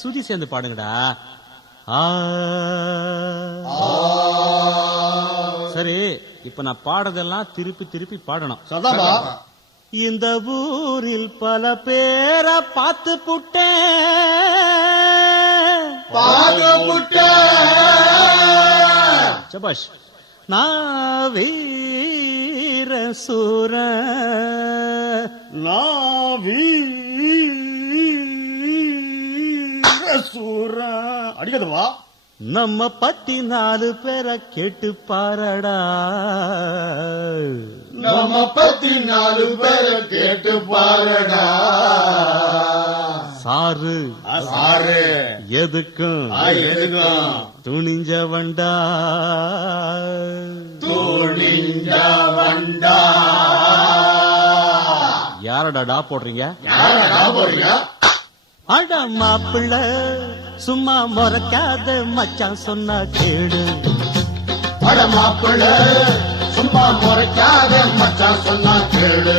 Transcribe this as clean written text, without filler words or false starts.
சுதி சேர்ந்து பாடுங்கடா. சரி, இப்ப நான் பாடுறதெல்லாம் திருப்பி திருப்பி பாடணும். சதாபா, இந்த ஊரில் பல பேரை பார்த்து புட்டேன். சபாஷ். நான் வீர சூர அடிக்கதுவா. நம்ம பத்தி 4 பேரை கேட்டு பாரடா. நம்ம பத்தி 4 பேரை கேட்டு பாரடா. சாரு சாரு எதுக்கும் துணிஞ்ச வண்டா. துணிஞ்ச வண்டா. யாரடா போடுறீங்க? யாரடா போடுறீங்க? அட மாப்பிள்ள சும்மா முறைக்காத மச்சான் சொன்னா கேடு. அட மாப்பிள்ள சும்மா முறைக்காத மச்சான் சொன்னா கேடு.